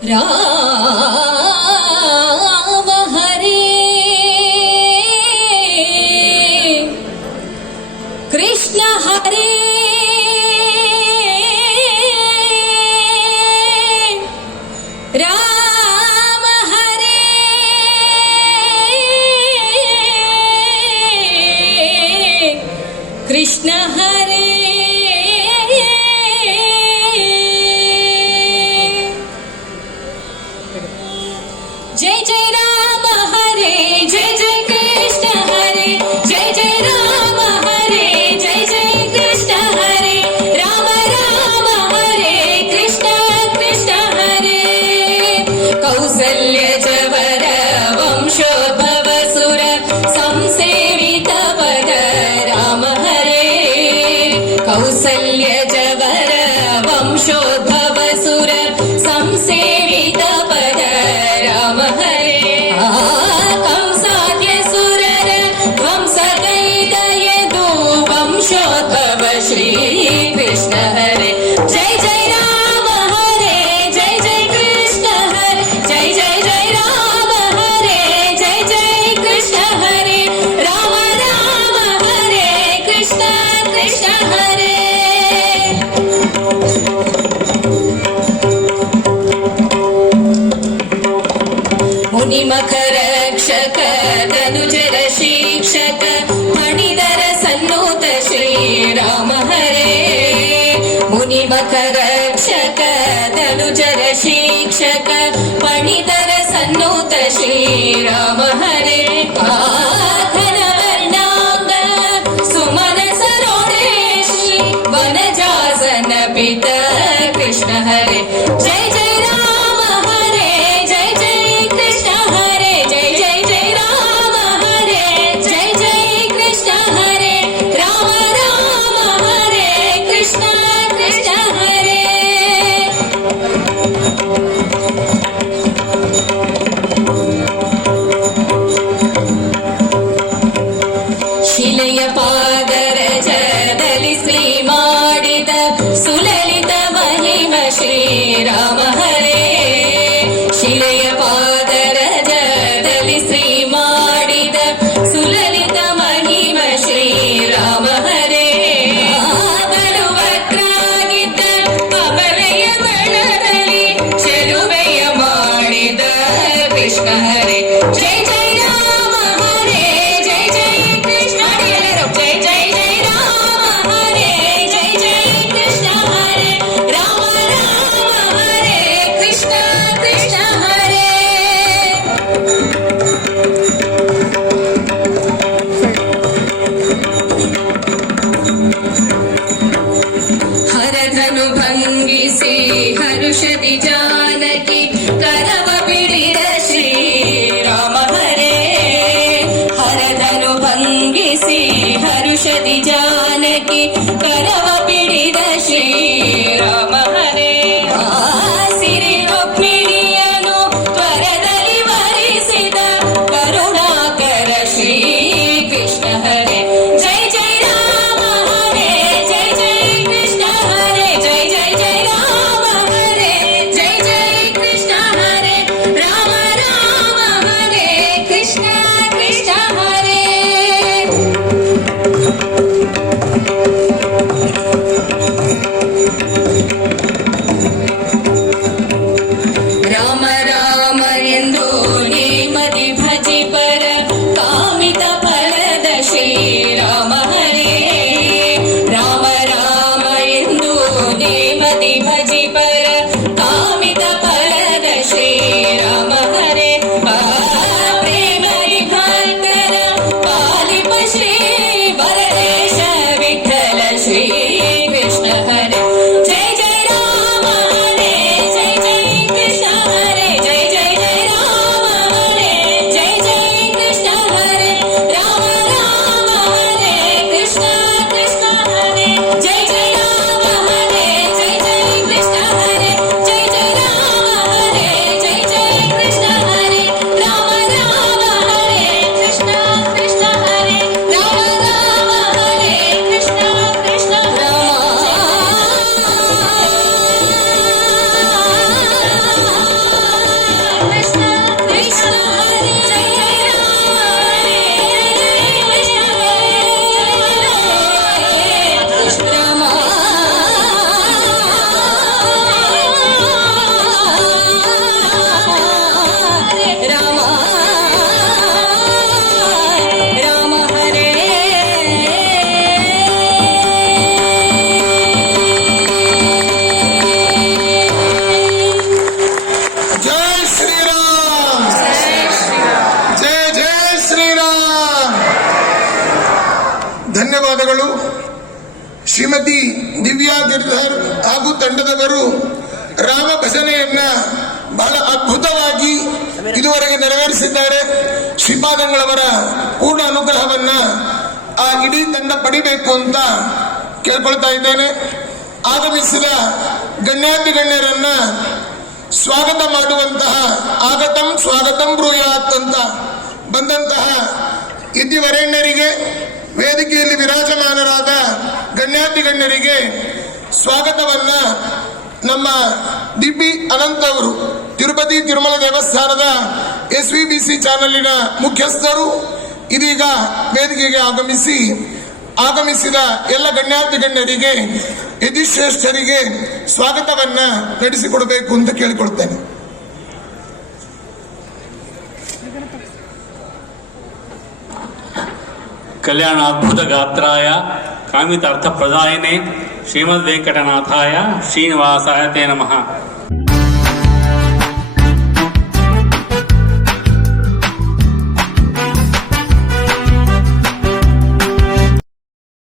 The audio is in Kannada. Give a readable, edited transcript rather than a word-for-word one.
ರಾಮ ಹರೇ ಕೃಷ್ಣ ಹರೇ ರಾಮ ಹರೇ ಕೃಷ್ಣ ಹರೇ जय जय राम हरे जय जय कृष्ण हरे जय जय राम हरे जय जय कृष्ण हरे राम राम हरे कृष्ण कृष्ण हरे कौसल्य जवर वंशोद्भव सुर संसेवित पद राम हरे कौसल्य जवर वंशोद्भव सुर संसेवित पद राम हरे कंसाद्य सुरर ध्वंसकैतयदो वंशोद्भव श्री कृष्ण हरे जय जय राम हरे जय जय कृष्ण हरे जय जय जय राम हरे जय जय कृष्ण हरे राम राम हरे कृष्ण कृष्ण हरे मुनिमखर रक्षक धनुजर शिक्षक मणिधर सन्नुत श्री राम हरे मुनिमखर रक्षक धनुजर शिक्षक मणिधर सन्नुत श्री राम हरे आधन वर्णांग सुमन सरोडेशी वनजासन पित कृष्ण हरे जय जय राम हरे जय जय कृष्ण हरे जय जय जय राम हरे जय जय कृष्ण हरे राम राम हरे कृष्ण कृष्ण हरे ಶಿಲೆಯ ಪಾದರಜದಲ್ಲಿ ಶ್ರೀ ಮಾಡಿದ ಸುಲಲಿತ ಮಹಿಮ ಶ್ರೀರಾಮ ಹರೇ ಶಿಲೆಯ ಪಾದರಜದಲ್ಲಿ ಶ್ರೀ ಮಾಡಿದ ಸುಲಲಿತ ಮಹಿಮ ಶ್ರೀರಾಮ ಹರೇ ಬಳುವಕ್ರಾಗಿದ್ದ ಅಬಲೆಯ ಬಣದಲ್ಲಿ ಶರ ಶ್ರೀಗಳು ಶ್ರೀಮತಿ ದಿವ್ಯಾ ಗಿರ್ಧರ್ ಹಾಗೂ ತಂಡದವರು ರಾಮ ಭಜನೆಯನ್ನ ಬಹಳ ಅದ್ಭುತವಾಗಿ ಇದುವರೆಗೆ ನೆರವೇರಿಸಿದ್ದಾರೆ. ಶ್ರೀಪಾದಂಗಳವರ ಪೂರ್ಣ ಅನುಗ್ರಹವನ್ನ ಆ ಇಡೀ ತಂಡ ಪಡಿಬೇಕು ಅಂತ ಕೇಳ್ಕೊಳ್ತಾ ಇದ್ದೇನೆ. ಆಗಮಿಸಿದ ಗಣ್ಯಾತಿ ಗಣ್ಯರನ್ನ ಸ್ವಾಗತ ಮಾಡುವಂತಹ ಆಗತಂ ಸ್ವಾಗತಂ ಬ್ರೂಯಾತ್ ಅಂತ ಬಂದಂತಹ ಇತಿವರೇಣ್ಯರಿಗೆ, ವೇದಿಕೆಯಲ್ಲಿ ವಿರಾಜಮಾನರಾದ ಗಣ್ಯಾತಿ ಗಣ್ಯರಿಗೆ ಸ್ವಾಗತವನ್ನ ನಮ್ಮ ಡಿ.ಪಿ. ಅನಂತ್ ಅವರು, ತಿರುಪತಿ ತಿರುಮಲ ದೇವಸ್ಥಾನದ SVBC ಚಾನಲಿನ ಮುಖ್ಯಸ್ಥರು, ಇದೀಗ ವೇದಿಕೆಗೆ ಆಗಮಿಸಿದ ಎಲ್ಲ ಗಣ್ಯಾತಿ ಗಣ್ಯರಿಗೆ, ಯತಿಶ್ರೇಷ್ಠರಿಗೆ ಸ್ವಾಗತವನ್ನ ನಡೆಸಿಕೊಡಬೇಕು ಅಂತ ಕೇಳಿಕೊಳ್ತೇನೆ. ಕಲ್ಯಾಣ ಅದ್ಭುತ ಗಾತ್ರಾಯ ಕಾಮಿತ ಅರ್ಥ ಪ್ರದಾಯನೆ ಶ್ರೀಮದ್ ವೆಂಕಟನಾಥಾಯ ಶ್ರೀನಿವಾಸಾಯ ತೇ ನಮಃ.